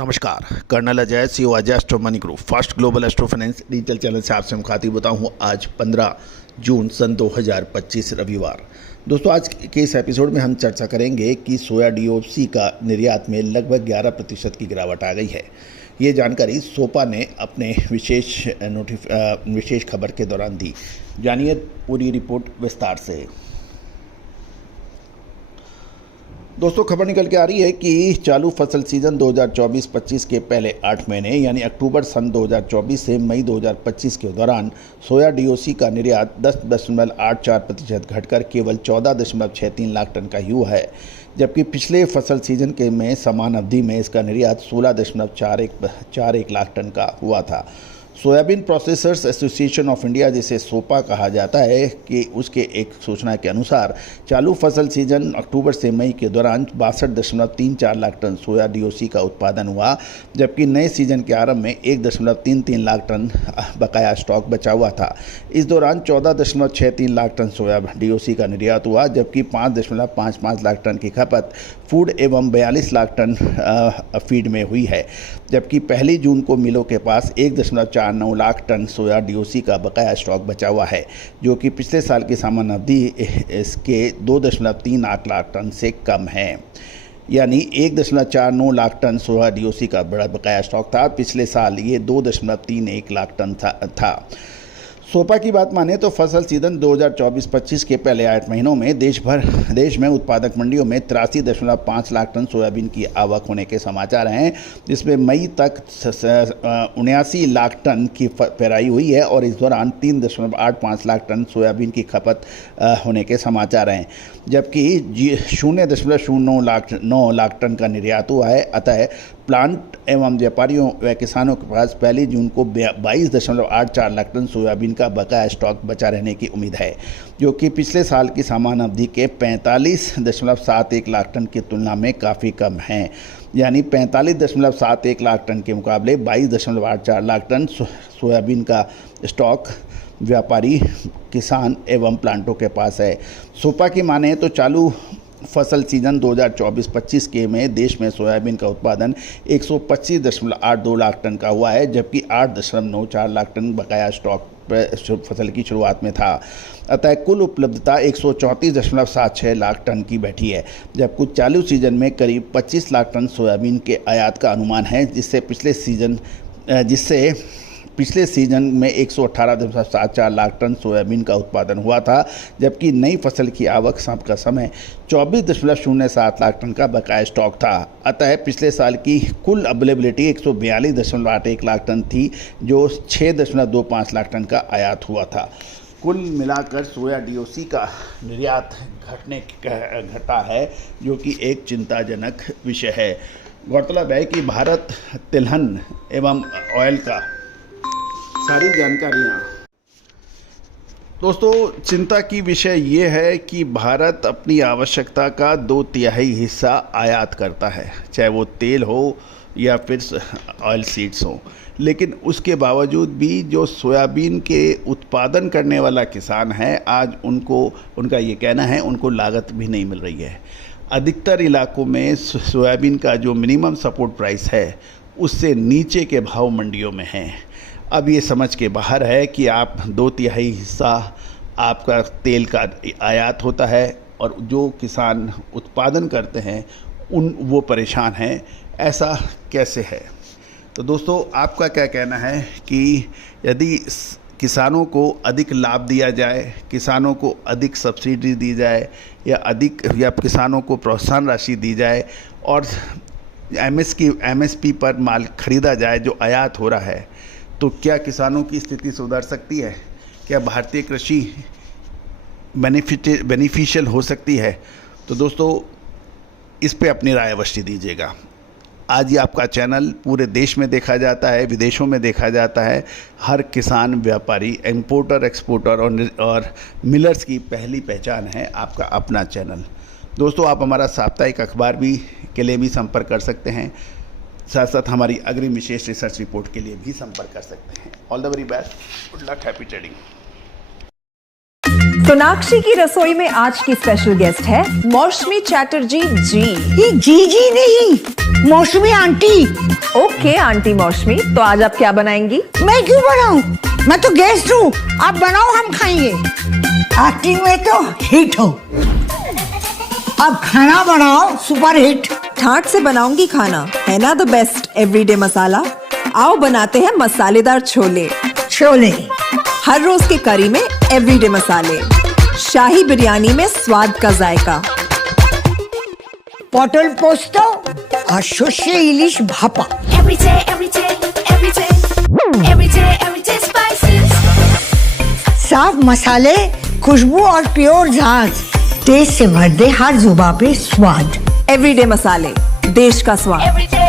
नमस्कार, colonel Ajay CO Ajay astro money group first global astro finance digital channel से आपसे मुखातिब होता हूँ। आज 15 जून सन 2025 रविवार। दोस्तों, आज के इस एपिसोड में हम चर्चा करेंगे कि सोया डीओसी का निर्यात में लगभग 11% की गिरावट आ गई है। ये जानकारी सोपा ने अपने विशेष खबर के दौरान दी। जानिए पूरी रिपोर्ट विस्तार से। दोस्तों, खबर निकल के आ रही है कि चालू फसल सीजन 2024-25 के पहले 8 महीने यानी अक्टूबर सन 2024 से मई 2025 के दौरान सोया डीओसी का निर्यात 10.84% घटकर केवल 14.63 लाख टन का ही हुआ है, जबकि पिछले फसल सीजन के में समान अवधि में इसका निर्यात 16.41 लाख टन का हुआ था। Soybean processors association of India, जिसे सोपा कहा जाता है, कि उसके एक सूचना के अनुसार चालू फसल सीजन अक्टूबर से मई के दौरान 62.34 लाख टन सोया डीओसी का उत्पादन हुआ, जबकि नए सीजन के आरंभ में 1.33 लाख टन बकाया स्टॉक बचा हुआ था। इस दौरान 14.63 लाख टन सोया डीओसी का निर्यात हुआ, जबकि 5.55 लाख टन की खपत फूड एवं 42 लाख टन फीड में हुई है, जबकि पहली जून को मिलों के पास 1.49 लाख टन सोया डीओसी का बकाया स्टॉक बचा हुआ है, जो कि पिछले साल की समान अवधि इसके 2.38 लाख टन से कम है। यानी 1.49 लाख टन सोया डीओसी का बड़ा बकाया स्टॉक था। पिछले साल ये 2.31 लाख टन था। सोपा की बात माने तो फसल सीजन 2024-25 के पहले 8 महीनों में देश में उत्पादक मंडियों में 83.5 लाख टन सोयाबीन की आवक होने के समाचार हैं, जिसमें मई तक 79 लाख टन की पेराई हुई है और इस दौरान 3.85 लाख टन सोयाबीन की खपत होने के समाचार हैं, जबकि 0.09 लाख टन का निर्यात हुआ है। अतः प्लांट एवं व्यापारियों व किसानों के पास पहली जून को 22.84 लाख टन सोयाबीन का बकाया स्टॉक बचा रहने की उम्मीद है, जो कि पिछले साल की समान अवधि के 45.71 लाख टन की तुलना में काफ़ी कम है। यानी 45.71 लाख टन के मुकाबले 22.84 लाख टन सोयाबीन का स्टॉक व्यापारी, किसान एवं प्लांटों के पास है। सोपा की माने तो चालू फसल सीजन 2024-25 के में देश में सोयाबीन का उत्पादन 125.82 लाख टन का हुआ है, जबकि 8.94 लाख टन बकाया स्टॉक फसल की शुरुआत में था। अतः कुल उपलब्धता 134.76 लाख टन की बैठी है, जबकि चालू सीजन में करीब 25 लाख टन सोयाबीन के आयात का अनुमान है, जिससे पिछले सीजन में 118.74 लाख टन सोयाबीन का उत्पादन हुआ था, जबकि नई फसल की आवक का समय 24.07 लाख टन का बकाया स्टॉक था। अतः पिछले साल की कुल अवेलेबिलिटी 142.81 लाख टन थी, जो 6.25 लाख टन का आयात हुआ था। कुल मिलाकर सोया डीओसी का निर्यात घटा है, जो कि एक चिंताजनक विषय है। गौरतलब है कि भारत तिलहन एवं ऑयल का सारी जानकारियाँ। दोस्तों, चिंता की विषय ये है कि भारत अपनी आवश्यकता का 2/3 हिस्सा आयात करता है, चाहे वो तेल हो या फिर ऑयल सीड्स हो, लेकिन उसके बावजूद भी जो सोयाबीन के उत्पादन करने वाला किसान है, आज उनका ये कहना है उनको लागत भी नहीं मिल रही है। अधिकतर इलाकों में सोयाबीन का जो मिनिमम सपोर्ट प्राइस है, उससे नीचे के भाव मंडियों में हैं। अब ये समझ के बाहर है कि आप 2/3 हिस्सा आपका तेल का आयात होता है और जो किसान उत्पादन करते हैं वो परेशान हैं। ऐसा कैसे है? तो दोस्तों, आपका क्या कहना है कि यदि किसानों को अधिक लाभ दिया जाए, किसानों को अधिक सब्सिडी दी जाए या किसानों को प्रोत्साहन राशि दी जाए और एमएसपी पर माल खरीदा जाए जो आयात हो रहा है, तो क्या किसानों की स्थिति सुधर सकती है? क्या भारतीय कृषि बेनिफिशियल हो सकती है? तो दोस्तों, इस पे अपनी राय अवश्य दीजिएगा। आज ये आपका चैनल पूरे देश में देखा जाता है, विदेशों में देखा जाता है। हर किसान, व्यापारी, इंपोर्टर, एक्सपोर्टर और मिलर्स की पहली पहचान है आपका अपना चैनल। दोस्तों, आप हमारा साप्ताहिक अखबार के लिए भी संपर्क कर सकते हैं। साथ साथ हमारी अग्रिम विशेष रिसर्च रिपोर्ट के लिए भी संपर्क कर सकते हैं। All the very best, good luck, happy trading. Sonakshi की रसोई में आज की स्पेशल गेस्ट है मौसमी चैटर्जी जी। ये जी नहीं, मौसमी आंटी। ओके आंटी मौसमी, तो आज आप क्या बनाएंगी? मैं क्यों बनाऊं? मैं तो गेस्ट हूँ, आप बनाओ हम खाएंगे। एक्टिंग में तो हिट हो, अब खाना बनाओ सुपर हिट। ठाट से बनाऊंगी खाना, है ना द बेस्ट एवरीडे मसाला। आओ बनाते हैं मसालेदार छोले। छोले, हर रोज के करी में एवरीडे मसाले, शाही बिरयानी में स्वाद का जायका। পটল পোস্ত আর সর্ষে ইলিশ ভাপা। Every day, every day, every day, every day, every day spices. साफ मसाले, खुशबू और प्योर झांझ, टेस्ट से भर दे हर जुबान पे स्वाद। एवरीडे मसाले, देश का स्वाद। Every day.